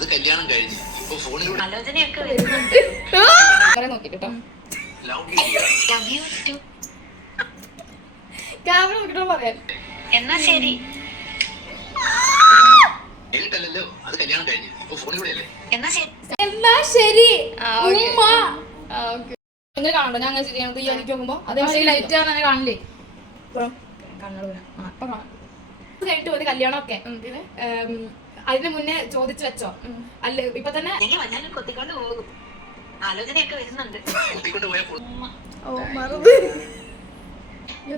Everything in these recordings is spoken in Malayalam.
അത് കല്യാണം കഴിഞ്ഞു. ഇപ്പൊ ഫോണിലൂടെ ആലോചനയൊക്കെ വരുന്നുണ്ട്. നോക്കിട്ടോ ലവ് യു ക്യാമറ നോക്കിട്ടോ പറയാൻ. എന്നാ ശരി. നേരിട്ടല്ലോ, അത് കല്യാണം കഴിഞ്ഞു. ഇപ്പൊ ഫോണിലൂടെ അല്ലേ. എന്നാ ശരി. എന്നാ ശരി. എങ്ങനെ കാണണ്ടോ ഞാൻ അങ്ങനെ ശരിയാണ് ഈ എനിക്ക് നോക്കുമ്പോ അതേമാതിരി ലൈറ്റ് അങ്ങനെ കാണില്ലേ കഴിഞ്ഞിട്ട് ഒരു കല്യാണം ഒക്കെ അതിന് മുന്നേ ചോദിച്ചു വെച്ചോ അല്ല ഇപ്പൊ തന്നെ വന്നാലും കൊത്തിക്കൊണ്ട് പോകും. ആലോചനയൊക്കെ വരുന്നുണ്ട്. കുത്തിക്കൊണ്ട് പോയ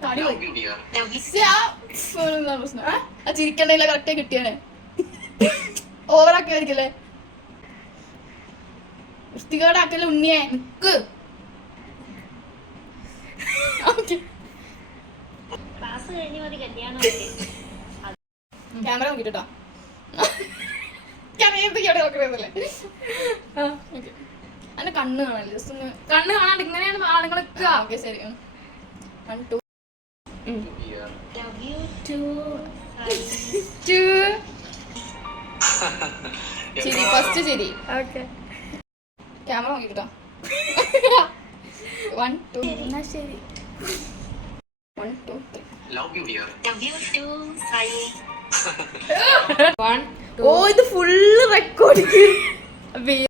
തടി പോയി പ്രശ്നം ചിരിക്കണ്ടെങ്കിലേ കറക്റ്റായി കിട്ടിയാണേ ഓവറാക്കി ആയിരിക്കല്ലേ വൃത്തികേടാക്കല്ലേ ഉണ്ണിയെ നിക്ക് ക്ലാസ് കഴിഞ്ഞ മതി കല്യാണം. ക്യാമറ നോക്കിട്ടോ ക്യാമറ അന്നെ കണ്ണ് കാണല്ലേ ജസ്റ്റ് ഒന്ന് കണ്ണ് കാണാണ്ട് ഇങ്ങനെയാണ് ആളുകളൊക്കെ ഓക്കെ ശരി 1 2 ലവ് യു ചിരി ഫസ്റ്റ് ചിരി ഓക്കെ ക്യാമറ നോക്കിട്ടോ 1 2 എന്നാ ശരി 1 2 3 love you dear. Love you too Sai. 1 2 ഓ ഇത് ഫുള്ള് റെക്കോർഡിങ്